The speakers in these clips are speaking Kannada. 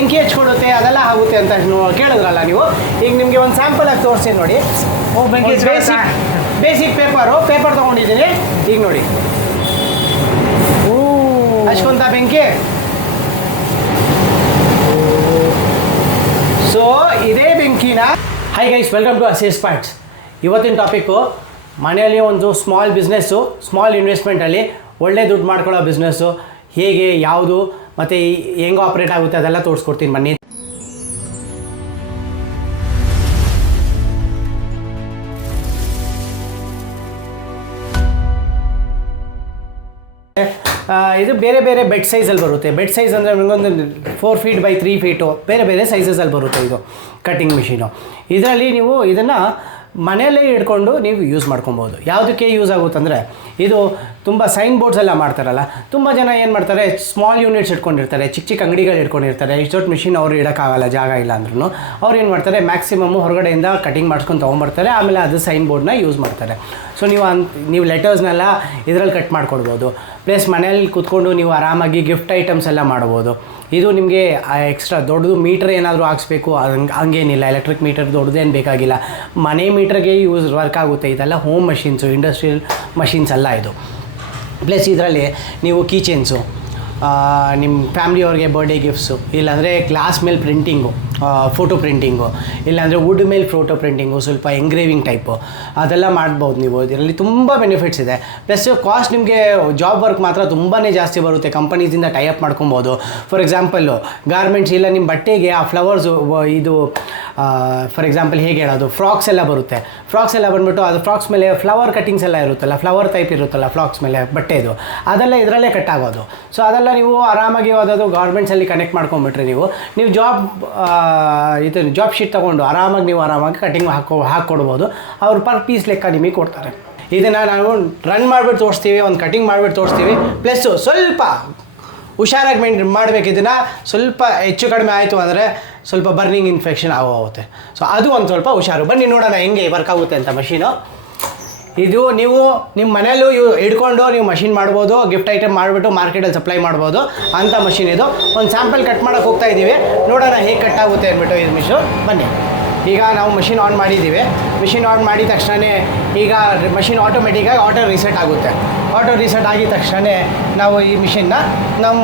ಬೆಂಕಿ ಹಚ್ಕೊಡುತ್ತೆ ಅದೆಲ್ಲ ಆಗುತ್ತೆ ಅಂತ ಕೇಳಿದ್ರಲ್ಲ ನೀವು. ಈಗ ನಿಮಗೆ ಒಂದು ಸ್ಯಾಂಪಲ್ ಆಗಿ ತೋರಿಸ್ತೀನಿ ನೋಡಿ. ಬೆಂಕಿ ಬೇಸಿಕ್ ಪೇಪರ್ ತೊಗೊಂಡಿದ್ದೀನಿ. ಈಗ ನೋಡಿ ಹಚ್ಕೊಂತ ಬೆಂಕಿ. ಸೊ ಇದೇ ಬೆಂಕಿನ ಹೈ ಗೈಸ್, ವೆಲ್ಕಮ್ ಟು ಅಸೀಸ್ ಪಾರ್ಟ್ಸ್. ಇವತ್ತಿನ ಟಾಪಿಕ್ಕು ಮನೆಯಲ್ಲಿ ಒಂದು ಸ್ಮಾಲ್ ಬಿಸ್ನೆಸ್ಸು, ಸ್ಮಾಲ್ ಇನ್ವೆಸ್ಟ್ಮೆಂಟಲ್ಲಿ ಒಳ್ಳೆ ದುಡ್ಡು ಮಾಡ್ಕೊಳ್ಳೋ ಬಿಸ್ನೆಸ್ಸು ಹೇಗೆ, ಯಾವುದು ಮತ್ತು ಹೆಂಗೆ ಆಪ್ರೇಟ್ ಆಗುತ್ತೆ ಅದೆಲ್ಲ ತೋರಿಸ್ಕೊಡ್ತೀನಿ ಬನ್ನಿ. ಇದು ಬೇರೆ ಬೇರೆ ಬೆಡ್ ಸೈಜಲ್ಲಿ ಬರುತ್ತೆ. ಬೆಡ್ ಸೈಜ್ ಅಂದರೆ ನಿಮಗೊಂದು 4 ಫೀಟ್ ಬೈ 3 ಫೀಟು ಬೇರೆ ಬೇರೆ ಸೈಜಸಲ್ಲಿ ಬರುತ್ತೆ ಇದು ಕಟ್ಟಿಂಗ್ ಮಿಷಿನು. ಇದರಲ್ಲಿ ನೀವು ಇದನ್ನು ಮನೆಯಲ್ಲೇ ಇಟ್ಕೊಂಡು ನೀವು ಯೂಸ್ ಮಾಡ್ಕೊಬೋದು. ಯಾವುದಕ್ಕೆ ಯೂಸ್ ಆಗುತ್ತಂದರೆ, ಇದು ತುಂಬ ಸೈನ್ ಬೋರ್ಡ್ಸ್ ಎಲ್ಲ ಮಾಡ್ತಾರಲ್ಲ, ತುಂಬ ಜನ ಏನು ಮಾಡ್ತಾರೆ, ಸ್ಮಾಲ್ ಯೂನಿಟ್ಸ್ ಇಟ್ಕೊಂಡಿರ್ತಾರೆ, ಚಿಕ್ಕ ಚಿಕ್ಕ ಅಂಗಡಿಗಳು ಇಟ್ಕೊಂಡಿರ್ತಾರೆ. ಇಷ್ಟು ದೊಡ್ಡ ಮಿಷಿನ್ ಅವ್ರು ಇಡೋಕ್ಕಾಗಲ್ಲ, ಜಾಗ ಇಲ್ಲ ಅಂದ್ರೂ ಅವ್ರು ಏನು ಮಾಡ್ತಾರೆ, ಮ್ಯಾಕ್ಸಿಮಮ್ಮು ಹೊರಗಡೆಯಿಂದ ಕಟಿಂಗ್ ಮಾಡಿಸ್ಕೊಂಡು ತೊಗೊಂಬರ್ತಾರೆ, ಆಮೇಲೆ ಅದು ಸೈನ್ ಬೋರ್ಡ್ನ ಯೂಸ್ ಮಾಡ್ತಾರೆ. ಸೊ ನೀವು ಲೆಟರ್ಸ್ನೆಲ್ಲ ಇದರಲ್ಲಿ ಕಟ್ ಮಾಡ್ಕೊಡ್ಬೋದು. ಪ್ಲಸ್ ಮನೇಲಿ ಕೂತ್ಕೊಂಡು ನೀವು ಆರಾಮಾಗಿ ಗಿಫ್ಟ್ ಐಟಮ್ಸ್ ಎಲ್ಲ ಮಾಡ್ಬೋದು. ಇದು ನಿಮಗೆ ಎಕ್ಸ್ಟ್ರಾ ದೊಡ್ಡದು ಮೀಟ್ರ್ ಏನಾದರೂ ಹಾಕ್ಸ್ಬೇಕು ಹಂಗೇನಿಲ್ಲ. ಎಲೆಕ್ಟ್ರಿಕ್ ಮೀಟರ್ ದೊಡ್ಡದೇನು ಬೇಕಾಗಿಲ್ಲ, ಮನೆ ಮೀಟ್ರಿಗೆ ವರ್ಕ್ ಆಗುತ್ತೆ. ಇದೆಲ್ಲ ಹೋಮ್ ಮಷಿನ್ಸು, ಇಂಡಸ್ಟ್ರಿಯಲ್ ಮಷಿನ್ಸ್ ಅಲ್ಲ ಇದು. ಪ್ಲಸ್ ಇದರಲ್ಲಿ ನೀವು ಕೀಚೇನ್ಸು, ನಿಮ್ಮ ಫ್ಯಾಮ್ಲಿಯವ್ರಿಗೆ ಬರ್ಡೇ ಗಿಫ್ಟ್ಸು, ಇಲ್ಲಾಂದರೆ ಗ್ಲಾಸ್ ಮೇಲೆ ಪ್ರಿಂಟಿಂಗು, ಫೋಟೋ ಪ್ರಿಂಟಿಂಗು, ಇಲ್ಲಾಂದರೆ ವುಡ್ ಮೇಲೆ ಫೋಟೋ ಪ್ರಿಂಟಿಂಗು, ಸ್ವಲ್ಪ ಎಂಗ್ರೇವಿಂಗ್ ಟೈಪು ಅದೆಲ್ಲ ಮಾಡ್ಬೋದು ನೀವು. ಇದರಲ್ಲಿ ತುಂಬ ಬೆನಿಫಿಟ್ಸ್ ಇದೆ. ಪ್ಲಸ್ ಕಾಸ್ಟ್ ನಿಮಗೆ ಜಾಬ್ ವರ್ಕ್ ಮಾತ್ರ ತುಂಬಾ ಜಾಸ್ತಿ ಬರುತ್ತೆ. ಕಂಪನೀಸಿಂದ ಟೈಅಪ್ ಮಾಡ್ಕೊಬೋದು. ಫಾರ್ ಎಕ್ಸಾಂಪಲ್ಲು ಗಾರ್ಮೆಂಟ್ಸ್ ಇಲ್ಲ ನಿಮ್ಮ ಬಟ್ಟೆಗೆ ಆ ಫ್ಲವರ್ಸು, ಇದು ಫಾರ್ ಎಕ್ಸಾಂಪಲ್ ಹೇಗೆ ಹೇಳೋದು, ಫ್ರಾಕ್ಸ್ ಎಲ್ಲ ಬರುತ್ತೆ. ಫ್ರಾಕ್ಸ್ ಎಲ್ಲ ಬಂದುಬಿಟ್ಟು ಅದು ಫ್ರಾಕ್ಸ್ ಮೇಲೆ ಫ್ಲವರ್ ಕಟ್ಟಿಂಗ್ಸ್ ಎಲ್ಲ ಇರುತ್ತಲ್ಲ, ಫ್ಲವರ್ ಟೈಪ್ ಇರುತ್ತಲ್ಲ ಫ್ರಾಕ್ಸ್ ಮೇಲೆ ಬಟ್ಟೆದು, ಅದೆಲ್ಲ ಇದರಲ್ಲೇ ಕಟ್ ಆಗೋದು. ಸೊ ಅದೆಲ್ಲ ನೀವು ಆರಾಮಾಗಿ ಯಾವುದಾದ್ರು ಗಾರ್ಮೆಂಟ್ಸಲ್ಲಿ ಕನೆಕ್ಟ್ ಮಾಡ್ಕೊಂಬಿಟ್ರೆ ನೀವು ಜಾಬ್ ಶೀಟ್ ತೊಗೊಂಡು ಆರಾಮಾಗಿ ಕಟಿಂಗ್ ಹಾಕ್ಕೊಡ್ಬೋದು. ಅವ್ರು ಪರ್ ಪೀಸ್ ಲೆಕ್ಕ ನಿಮಗೆ ಕೊಡ್ತಾರೆ. ಇದನ್ನು ನಾವು ರನ್ ಮಾಡಿಬಿಟ್ಟು ತೋರಿಸ್ತೀವಿ, ಒಂದು ಕಟಿಂಗ್ ಮಾಡಿಬಿಟ್ಟು ತೋರಿಸ್ತೀವಿ. ಪ್ಲಸ್ಸು ಸ್ವಲ್ಪ ಹುಷಾರಾಗಿ ಮಾಡಬೇಕು. ಇದನ್ನು ಸ್ವಲ್ಪ ಹೆಚ್ಚು ಕಡಿಮೆ ಆಯಿತು ಅಂದರೆ ಸ್ವಲ್ಪ ಬರ್ನಿಂಗ್ ಇನ್ಫೆಕ್ಷನ್ ಆಗೋಗುತ್ತೆ. ಸೊ ಅದು ಒಂದು ಸ್ವಲ್ಪ ಹುಷಾರು. ಬನ್ನಿ ನೋಡೋಣ ಹೆಂಗೆ ವರ್ಕ್ ಆಗುತ್ತೆ ಅಂತ ಮಷೀನು. ಇದು ನೀವು ನಿಮ್ಮ ಮನೆಯಲ್ಲೂ ಹಿಡ್ಕೊಂಡು ನೀವು ಮಷಿನ್ ಮಾಡ್ಬೋದು, ಗಿಫ್ಟ್ ಐಟಮ್ ಮಾಡಿಬಿಟ್ಟು ಮಾರ್ಕೆಟಲ್ಲಿ ಸಪ್ಲೈ ಮಾಡ್ಬೋದು ಅಂಥ ಮಷಿನ್ ಇದು. ಒಂದು ಸ್ಯಾಂಪಲ್ ಕಟ್ ಮಾಡೋಕ್ಕೆ ಹೋಗ್ತಾ ಇದ್ದೀವಿ, ನೋಡೋಣ ಹೇಗೆ ಕಟ್ ಆಗುತ್ತೆ ಅಂದ್ಬಿಟ್ಟು ಇದು ಮಿಷಿನ್. ಬನ್ನಿ. ಈಗ ನಾವು ಮಷಿನ್ ಆನ್ ಮಾಡಿದ್ದೀವಿ. ಮಿಷಿನ್ ಆನ್ ಮಾಡಿದ ತಕ್ಷಣ ಈಗ ಮಷಿನ್ ಆಟೋಮೆಟಿಕ್ಕಾಗಿ ಆಟೋ ರೀಸೆಟ್ ಆಗುತ್ತೆ. ಆಟೋ ರೀಸೆಟ್ ಆಗಿದ ತಕ್ಷಣ ನಾವು ಈ ಮಿಷಿನ್ನ ನಮ್ಮ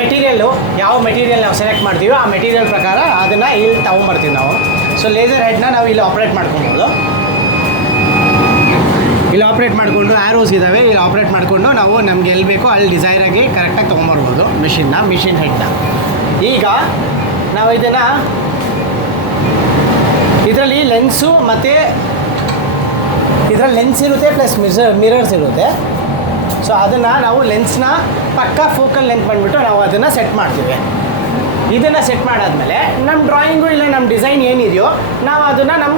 ಮೆಟೀರಿಯಲ್ಲು, ಯಾವ ಮೆಟೀರಿಯಲ್ ನಾವು ಸೆಲೆಕ್ಟ್ ಮಾಡ್ತೀವೋ ಆ ಮೆಟೀರಿಯಲ್ ಪ್ರಕಾರ ಅದನ್ನು ಇಲ್ಲಿ ತೊಗೊಂಬರ್ತೀವಿ ನಾವು. ಸೊ ಲೇಸರ್ ಹೆಡ್ನ ನಾವು ಇಲ್ಲಿ ಆಪ್ರೇಟ್ ಮಾಡ್ಕೊಬೋದು. ಇಲ್ಲಿ ಆಪ್ರೇಟ್ ಮಾಡಿಕೊಂಡು ಆ್ಯರೋಸ್ ಇದ್ದಾವೆ, ಇಲ್ಲಿ ಆಪ್ರೇಟ್ ಮಾಡಿಕೊಂಡು ನಾವು ನಮ್ಗೆ ಎಲ್ಲಿ ಬೇಕೋ ಅಲ್ಲಿ ಡಿಸೈರಾಗಿ ಕರೆಕ್ಟಾಗಿ ತೊಗೊಂಬರ್ಬೋದು ಮಿಷಿನ್ ಹೆಡ್ನ. ಈಗ ನಾವು ಇದರಲ್ಲಿ ಲೆನ್ಸು ಮತ್ತು ಇದರಲ್ಲಿ ಲೆನ್ಸ್ ಇರುತ್ತೆ, ಪ್ಲಸ್ ಮಿರರ್ಸ್ ಇರುತ್ತೆ. ಸೊ ಅದನ್ನು ನಾವು ಲೆನ್ಸ್ನ ಪಕ್ಕ ಫೋಕಲ್ ಲೆಂತ್ ಬಂದುಬಿಟ್ಟು ನಾವು ಅದನ್ನು ಸೆಟ್ ಮಾಡ್ತೀವಿ. ಇದನ್ನು ಸೆಟ್ ಮಾಡಾದಮೇಲೆ ನಮ್ಮ ಡ್ರಾಯಿಂಗು ಇಲ್ಲ ನಮ್ಮ ಡಿಸೈನ್ ಏನಿದೆಯೋ ನಾವು ಅದನ್ನು ನಮ್ಮ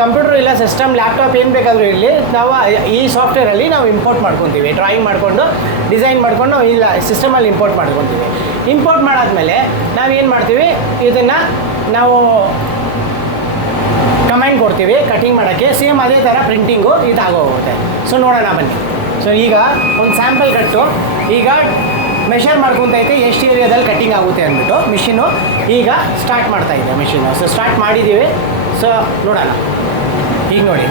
ಕಂಪ್ಯೂಟರ್ ಇಲ್ಲ ಸಿಸ್ಟಮ್, ಲ್ಯಾಪ್ಟಾಪ್ ಏನು ಬೇಕಾದರೂ ಇರಲಿ, ನಾವು ಈ ಸಾಫ್ಟ್ವೇರಲ್ಲಿ ನಾವು ಇಂಪೋರ್ಟ್ ಮಾಡ್ಕೊತೀವಿ. ಡ್ರಾಯಿಂಗ್ ಮಾಡಿಕೊಂಡು ಡಿಸೈನ್ ಮಾಡಿಕೊಂಡು ಇಲ್ಲ ಸಿಸ್ಟಮಲ್ಲಿ ಇಂಪೋರ್ಟ್ ಮಾಡ್ಕೊತೀವಿ. ಇಂಪೋರ್ಟ್ ಮಾಡಾದಮೇಲೆ ನಾವೇನು ಮಾಡ್ತೀವಿ, ಇದನ್ನು ನಾವು ಕಮೆಂಟ್ ಕೊಡ್ತೀವಿ ಕಟಿಂಗ್ ಮಾಡೋಕ್ಕೆ. ಸೇಮ್ ಅದೇ ಥರ ಪ್ರಿಂಟಿಂಗು ಇದಾಗೋಗುತ್ತೆ. ಸೊ ನೋಡೋಣ ಬನ್ನಿ. ಸೊ ಈಗ ಒಂದು ಸ್ಯಾಂಪಲ್ ಕಟ್ಟು ಈಗ ಮೆಷರ್ ಮಾಡ್ಕೊತೈತೆ ಎಷ್ಟು ಏರಿಯಾದಲ್ಲಿ ಕಟ್ಟಿಂಗ್ ಆಗುತ್ತೆ ಅಂದ್ಬಿಟ್ಟು ಮಿಷಿನು ಈಗ ಸ್ಟಾರ್ಟ್ ಮಾಡ್ತಾ ಇದೆ ಮಿಷಿನು. ಸೊ ಸ್ಟಾರ್ಟ್ ಮಾಡಿದ್ದೀವಿ. ಸೊ ನೋಡೋಣ. ಈಗ ನೋಡಿ,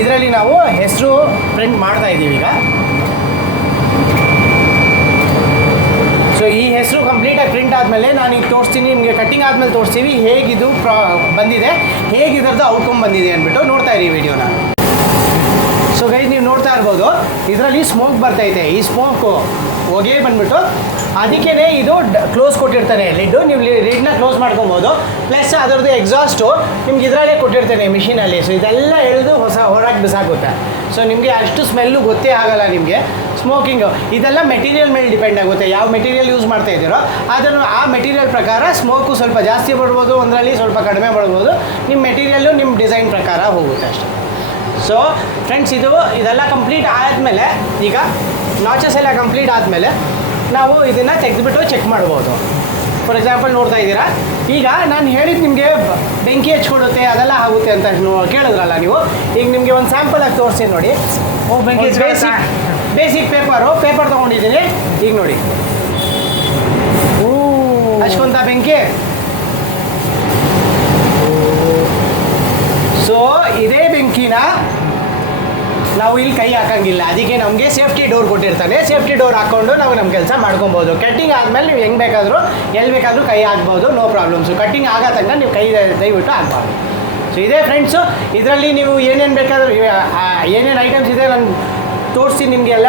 ಇದರಲ್ಲಿ ನಾವು ಹೆಸರು ಪ್ರಿಂಟ್ ಮಾಡ್ತಾ ಇದ್ದೀವಿ ಈಗ. ಸೊ ಈ ಹೆಸರು ಕಂಪ್ಲೀಟಾಗಿ ಪ್ರಿಂಟ್ ಆದಮೇಲೆ ನಾನು ಈಗ ತೋರಿಸ್ತೀನಿ ನಿಮಗೆ. ಕಟ್ಟಿಂಗ್ ಆದಮೇಲೆ ತೋರಿಸ್ತೀವಿ ಹೇಗಿದು ಬಂದಿದೆ, ಹೇಗೆ ಇದರದ್ದು ಔಟ್ಕಮ್ ಬಂದಿದೆ ಅಂದ್ಬಿಟ್ಟು ನೋಡ್ತಾ ಇರಿ ವಿಡಿಯೋನ. ಸೊ ಗೈಸ್, ನೀವು ನೋಡ್ತಾ ಇರ್ಬೋದು ಇದರಲ್ಲಿ ಸ್ಮೋಕ್ ಬರ್ತೈತೆ. ಈ ಸ್ಮೋಕು ಹೊಗೆ ಬಂದ್ಬಿಟ್ಟು ಅದಕ್ಕೇ ಇದು ಕ್ಲೋಸ್ ಕೊಟ್ಟಿರ್ತಾನೆ ಲಿಡ್ಡು. ನೀವು ಲಿಡ್ನ ಕ್ಲೋಸ್ ಮಾಡ್ಕೊಬೋದು. ಪ್ಲಸ್ ಅದರದ್ದು ಎಕ್ಸಾಸ್ಟು ನಿಮ್ಗೆ ಇದರಲ್ಲೇ ಕೊಟ್ಟಿರ್ತಾನೆ ಮಿಷಿನಲ್ಲಿ. ಸೊ ಇದೆಲ್ಲ ಎಳೆದು ಹೊರಗೆ ಬಿಸಾಗುತ್ತೆ. ಸೊ ನಿಮಗೆ ಅಷ್ಟು ಸ್ಮೆಲ್ಲು ಗೊತ್ತೇ ಆಗಲ್ಲ ನಿಮಗೆ. ಸ್ಮೋಕಿಂಗು ಇದೆಲ್ಲ ಮೆಟೀರಿಯಲ್ ಮೇಲೆ ಡಿಪೆಂಡ್ ಆಗುತ್ತೆ. ಯಾವ ಮೆಟೀರಿಯಲ್ ಯೂಸ್ ಮಾಡ್ತಾ ಇದ್ದೀರೋ ಅದನ್ನು ಆ ಮೆಟೀರಿಯಲ್ ಪ್ರಕಾರ ಸ್ಮೋಕು ಸ್ವಲ್ಪ ಜಾಸ್ತಿ ಬರ್ಬೋದು, ಒಂದರಲ್ಲಿ ಸ್ವಲ್ಪ ಕಡಿಮೆ ಬರ್ಬೋದು. ನಿಮ್ಮ ಮೆಟೀರಿಯಲ್ಲು ನಿಮ್ಮ ಡಿಸೈನ್ ಪ್ರಕಾರ ಹೋಗುತ್ತೆ ಅಷ್ಟೇ. ಸೊ ಫ್ರೆಂಡ್ಸ್, ಇದೆಲ್ಲ ಕಂಪ್ಲೀಟ್ ಆದಮೇಲೆ, ಈಗ ನಾಚಸ್ ಎಲ್ಲ ಕಂಪ್ಲೀಟ್ ಆದಮೇಲೆ ನಾವು ಇದನ್ನು ತೆಗೆದುಬಿಟ್ಟು ಚೆಕ್ ಮಾಡ್ಬೋದು. ಫಾರ್ ಎಕ್ಸಾಂಪಲ್ ನೋಡ್ತಾ ಇದ್ದೀರಾ, ಈಗ ನಾನು ಹೇಳಿದ್ದು ನಿಮಗೆ ಬೆಂಕಿ ಹಚ್ಕೊಡುತ್ತೆ ಅದೆಲ್ಲ ಆಗುತ್ತೆ ಅಂತ ಕೇಳಿದ್ರಲ್ಲ ನೀವು. ಈಗ ನಿಮಗೆ ಒಂದು ಸ್ಯಾಂಪಲ್ ಆಗಿ ತೋರಿಸ್ತೀನಿ ನೋಡಿ. ಬೆಂಕಿ ಬೇಸಿಕ್ ಪೇಪರ್ ತೊಗೊಂಡಿದ್ದೀನಿ. ಈಗ ನೋಡಿ ಹಚ್ಕೊಂತ ಬೆಂಕಿ. ಸೊ ಇದೇ ಬೆಂಕಿನ ನಾವು ಇಲ್ಲಿ ಕೈ ಹಾಕಂಗಿಲ್ಲ, ಅದಕ್ಕೆ ನಮಗೆ ಸೇಫ್ಟಿ ಡೋರ್ ಕೊಟ್ಟಿರ್ತಾನೆ. ಸೇಫ್ಟಿ ಡೋರ್ ಹಾಕ್ಕೊಂಡು ನಾವು ನಮ್ಮ ಕೆಲಸ ಮಾಡ್ಕೊಬೋದು. ಕಟ್ಟಿಂಗ್ ಆದಮೇಲೆ ನೀವು ಹೆಂಗೆ ಬೇಕಾದರೂ ಎಲ್ಲಿ ಬೇಕಾದರೂ ಕೈ ಹಾಕ್ಬೋದು, ನೋ ಪ್ರಾಬ್ಲಮ್ಸು. ಕಟ್ಟಿಂಗ್ ಆಗೋ ತನಕ ನೀವು ಕೈ ದಯವಿಟ್ಟು ಹಾಕ್ಬಾರ್ದು. ಸೊ ಇದೇ ಫ್ರೆಂಡ್ಸು, ಇದರಲ್ಲಿ ನೀವು ಏನೇನು ಬೇಕಾದರೂ ಏನೇನು ಐಟಮ್ಸ್ ಇದೆ ನಾನು ತೋರಿಸಿ ನಿಮಗೆಲ್ಲ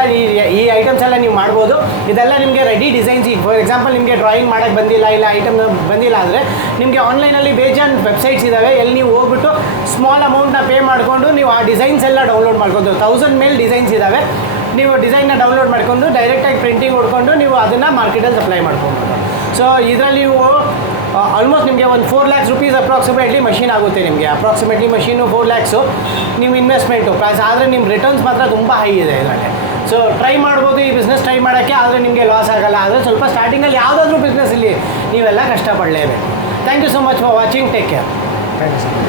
ಈ ಐಟಮ್ಸ್ ಎಲ್ಲ ನೀವು ಮಾಡ್ಬೋದು. ಇದೆಲ್ಲ ನಿಮಗೆ ರೆಡಿ ಡಿಸೈನ್ಸ್. ಈಗ ಫಾರ್ ಎಕ್ಸಾಂಪಲ್ ನಿಮಗೆ ಡ್ರಾಯಿಂಗ್ ಮಾಡೋಕ್ಕೆ ಬಂದಿಲ್ಲ, ಇಲ್ಲ ಐಟಮ್ ಬಂದಿಲ್ಲ ಅಂದರೆ ನಿಮಗೆ ಆನ್ಲೈನಲ್ಲಿ ಬೇಜಾನ್ ವೆಬ್ಸೈಟ್ಸ್ ಇದ್ದಾವೆ. ಎಲ್ಲಿ ನೀವು ಹೋಗ್ಬಿಟ್ಟು ಸ್ಮಾಲ್ ಅಮೌಂಟ್ನ ಪೇ ಮಾಡಿಕೊಂಡು ನೀವು ಆ ಡಿಸೈನ್ಸ್ ಎಲ್ಲ ಡೌನ್ಲೋಡ್ ಮಾಡ್ಬೋದು. 1000 ಮೇಲೆ ಡಿಸೈನ್ಸ್ ಇದ್ದಾವೆ. ನೀವು ಡಿಸೈನ್ನ ಡೌನ್ಲೋಡ್ ಮಾಡ್ಕೊಂಡು ಡೈರೆಕ್ಟಾಗಿ ಪ್ರಿಂಟಿಂಗ್ ಹೊಡ್ಕೊಂಡು ನೀವು ಅದನ್ನು ಮಾರ್ಕೆಟಲ್ಲಿ ಸಪ್ಲೈ ಮಾಡ್ಕೊಬೋದು. ಸೊ ಇದರಲ್ಲಿ ನೀವು ಆಲ್ಮೋಸ್ಟ್ ನಿಮಗೆ ಒಂದು 4 lakhs rupees ಅಪ್ರಾಕ್ಸಿಮೇಟ್ಲಿ ಮಷೀನ್ ಆಗುತ್ತೆ. ನಿಮಗೆ ಅಪ್ರಾಕ್ಸಿಮೇಟ್ಲಿ ಮಷೀನು 4 lakhs ನಿಮ್ಮ ಇನ್ವೆಸ್ಟ್ಮೆಂಟು ಪ್ಲಸ್. ಆದರೆ ನಿಮ್ಮ ರಿಟರ್ನ್ಸ್ ಮಾತ್ರ ತುಂಬ ಹೈ ಇದೆ ಇದರಲ್ಲಿ. ಸೊ ಟ್ರೈ ಮಾಡ್ಬೋದು ಈ ಬಿಸ್ನೆಸ್ ಟ್ರೈ ಮಾಡೋಕ್ಕೆ, ಆದರೆ ನಿಮಗೆ ಲಾಸ್ ಆಗೋಲ್ಲ. ಆದರೆ ಸ್ವಲ್ಪ ಸ್ಟಾರ್ಟಿಂಗಲ್ಲಿ ಯಾವುದಾದ್ರೂ ಬಿಸ್ನೆಸ್ಸಲ್ಲಿ ನೀವೆಲ್ಲ ಕಷ್ಟಪಡಲೇಬೇಕು. Thank you so much for watching. Take care. Thank you so much.